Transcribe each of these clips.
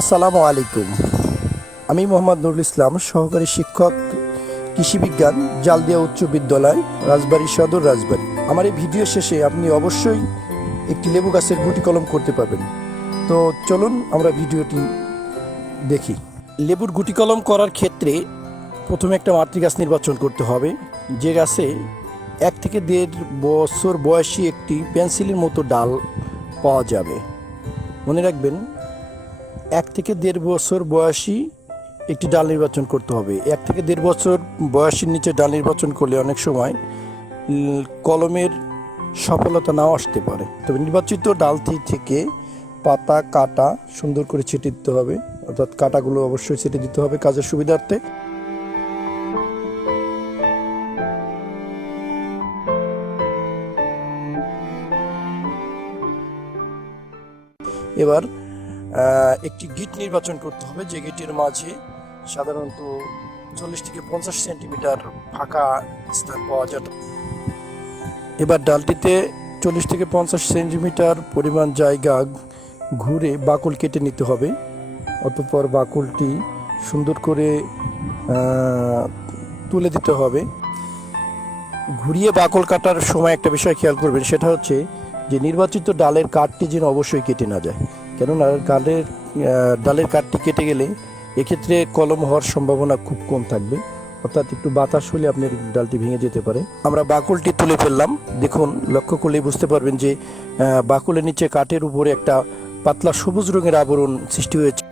আসসালামু আলাইকুম। আমি মোহাম্মদ নুরুল ইসলাম, সহকারী শিক্ষক কৃষি বিজ্ঞান, জালদিয়া উচ্চ বিদ্যালয়, রাজবাড়ী সদর, রাজবাড়ী। আমার এই ভিডিও শেষে আপনি অবশ্যই একটি লেবু গাছের গুটি কলম করতে পারবেন। তো চলুন আমরা ভিডিওটি দেখি। লেবুর গুটি কলম করার ক্ষেত্রে প্রথমে একটা মাতৃ গাছ নির্বাচন করতে হবে, যে গাছে 1 থেকে 1.5 বছর বয়সী একটি পেন্সিলের মতো ডাল পাওয়া যাবে। মনে রাখবেন, 1 থেকে 1.5 বছর বয়সী একটি ডাল নির্বাচন করতে হবে। 1 থেকে 1.5 বছর বয়সীর নিচে ডাল নির্বাচন করলে অনেক সময় কলমের সফলতা নাও আসতে পারে। তবে নির্বাচিত ডালটি থেকে পাতা কাটা সুন্দর করে ছেটে দিতে হবে, অর্থাৎ কাটাগুলো অবশ্যই ছেটে দিতে হবে কাজের সুবিধার্থে। এবার একটি গিট নির্বাচন করতে হবে, যে গিটের মাঝে সাধারণত 40 থেকে 50 সেন্টিমিটার ফাঁকা স্থান পাওয়া যায়। এবার ডালটিতে 40 থেকে 50 সেন্টিমিটার পরিমাণ জায়গা ঘুরে বাকল কেটে নিতে হবে। অতঃপর বাকলটি সুন্দর করে তুলে দিতে হবে। ঘুরিয়ে বাকল কাটার সময় একটা বিষয় খেয়াল করবেন, সেটা হচ্ছে যে নির্বাচিত ডালের কাঠটি যেন অবশ্যই কেটে না যায়, কেননা ডালের কাঠটি কেটে গেলে এক্ষেত্রে কলম হওয়ার সম্ভাবনা খুব কম থাকবে, অর্থাৎ একটু বাতাস হলে আপনার ডালটি ভেঙে যেতে পারে। আমরা বাকলটি তুলে ফেললাম। দেখুন, লক্ষ্য করলেই বুঝতে পারবেন যে বাকলের নিচে কাঠের উপরে একটা পাতলা সবুজ রঙের আবরণ সৃষ্টি হয়েছে।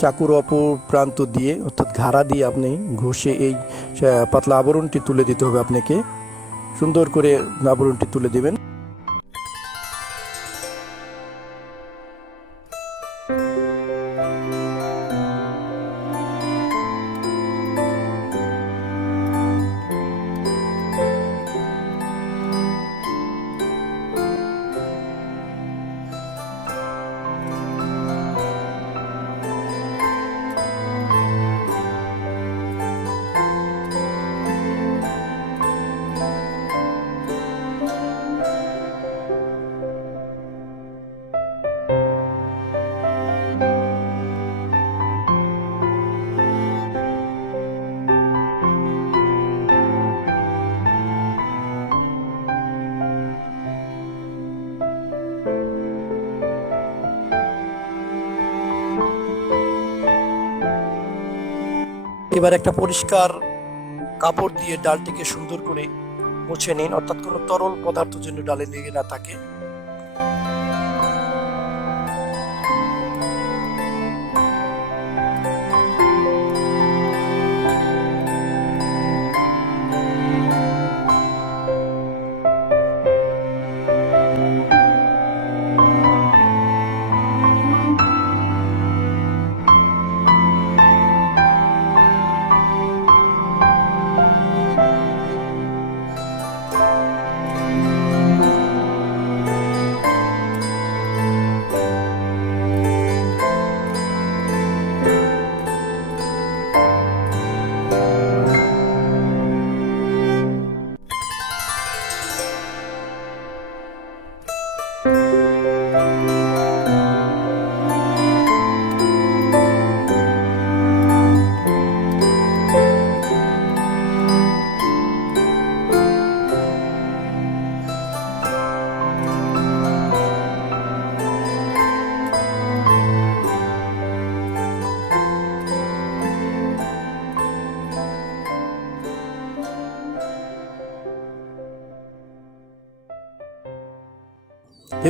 চাকুর অপর প্রান্ত দিয়ে, অর্থাৎ ঘাড়া দিয়ে আপনি ঘষে এই পাতলা আবরণটি তুলে দিতে হবে। আপনাকে সুন্দর করে আবরণটি তুলে দিবেন। এবার একটা পরিষ্কার কাপড় দিয়ে ডালটিকে সুন্দর করে মুছে নিন, অর্থাৎ কোনো তরল পদার্থ যেন ডালে লেগে না থাকে।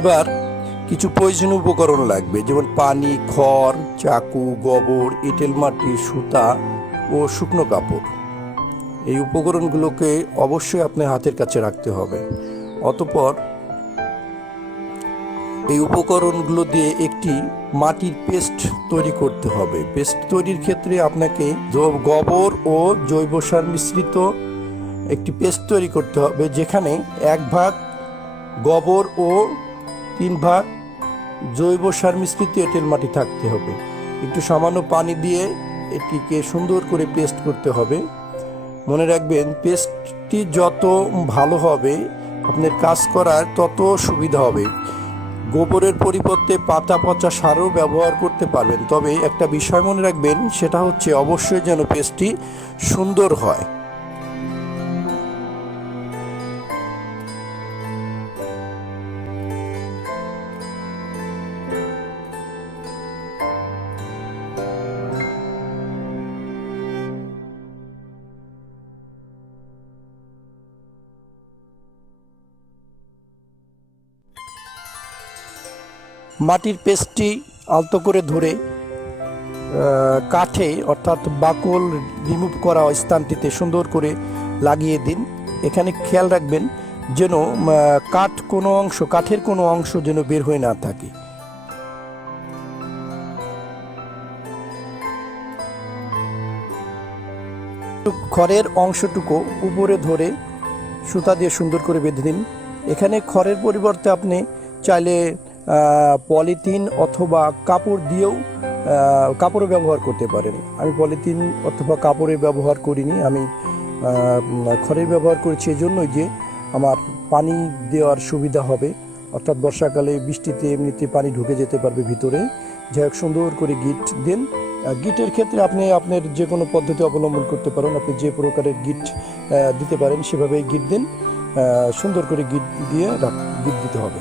এবার কিছু প্রয়োজনীয় উপকরণ লাগবে, যেমন পানি, খড়, চাকু, গোবর, এঁটেল মাটি, সুতা ও শুকনো কাপড়। এই উপকরণগুলোকে অবশ্যই আপনার হাতের কাছে রাখতে হবে। অতঃপর এই উপকরণগুলো দিয়ে একটি মাটির পেস্ট তৈরি করতে হবে। পেস্ট তৈরির ক্ষেত্রে আপনাকে গোবর ও জৈব সার মিশ্রিত একটি পেস্ট তৈরি করতে হবে, যেখানে 1 ভাগ গোবর ও 3 ভাগ জৈব সার মিশ্রিত এঁটেল মাটি থাকতে হবে। একটু সামান্য পানি দিয়ে এটিকে সুন্দর করে পেস্ট করতে হবে। মনে রাখবেন পেস্টটি যত ভালো হবে আপনার কাজ করার তত সুবিধা হবে। গোবরের পরিবর্তে পাতা পচা সারও ব্যবহার করতে পারবেন, তবে একটা বিষয় মনে রাখবেন, সেটা হচ্ছে অবশ্যই যেন পেস্টটি সুন্দর হয়। মাটির পেস্টটি আলতো করে ধরে কাঠে অর্থাৎ বাকল রিমুভ করা স্থানটিতে সুন্দর করে লাগিয়ে দিন। এখানে খেয়াল রাখবেন যেন কাঠের কোনো অংশ যেন বের হয়ে না থাকে। খড়ের অংশটুকু উপরে ধরে সুতা দিয়ে সুন্দর করে বেঁধে দিন। এখানে খড়ের পরিবর্তে আপনি চাইলে পলিথিন অথবা কাপড় দিয়েও কাপড়ও ব্যবহার করতে পারেন। আমি পলিথিন অথবা কাপড়ের ব্যবহার করিনি, আমি খড়ের ব্যবহার করেছি এই জন্যই যে আমার পানি দেওয়ার সুবিধা হবে, অর্থাৎ বর্ষাকালে বৃষ্টিতে এমনিতে পানি ঢুকে যেতে পারবে ভিতরে। যাই হোক, সুন্দর করে গিট দেন। গিটের ক্ষেত্রে আপনি আপনার যে কোনো পদ্ধতি অবলম্বন করতে পারেন, আপনি যে প্রকারের গিট দিতে পারেন সেভাবেই গিট দেন। সুন্দর করে গিট দিয়ে গিট দিতে হবে।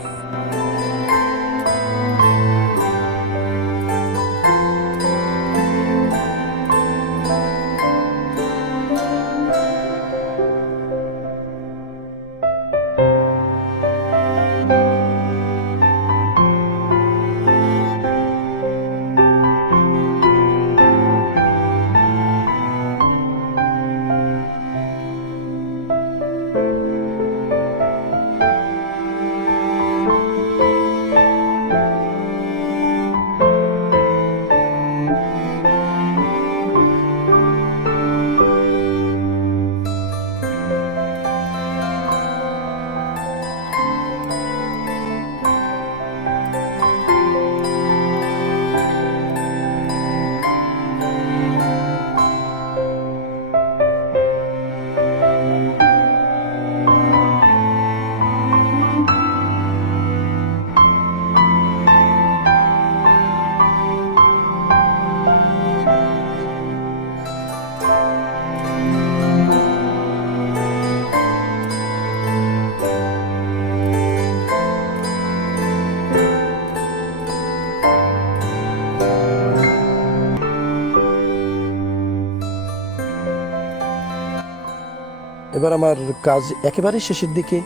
এবার আমার কাজ একেবারে শেষের দিকে।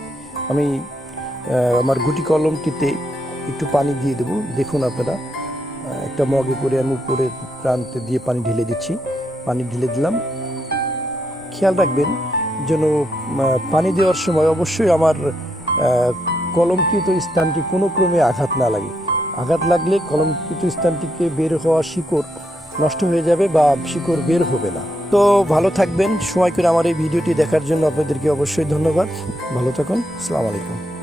আমি আমার গুটি কলমটিতে একটু পানি দিয়ে দেব। দেখুন আপনারা, একটা মগে করে আমি উপরে প্রান্তে দিয়ে পানি ঢেলে দিচ্ছি। পানি ঢেলে দিলাম। খেয়াল রাখবেন যেন পানি দেওয়ার সময় অবশ্যই আমার কলমকৃত স্থানটি কোনো ক্রমে আঘাত না লাগে। আঘাত লাগলে কলমকৃত স্থানটিকে বের হওয়া শিকড় নষ্ট হয়ে যাবে বা শিকড় বের হবে না। তো ভালো থাকবেন। সময় করে আমার এই ভিডিওটি দেখার জন্য আপনাদেরকে অবশ্যই ধন্যবাদ। ভালো থাকুন। আসসালামু আলাইকুম।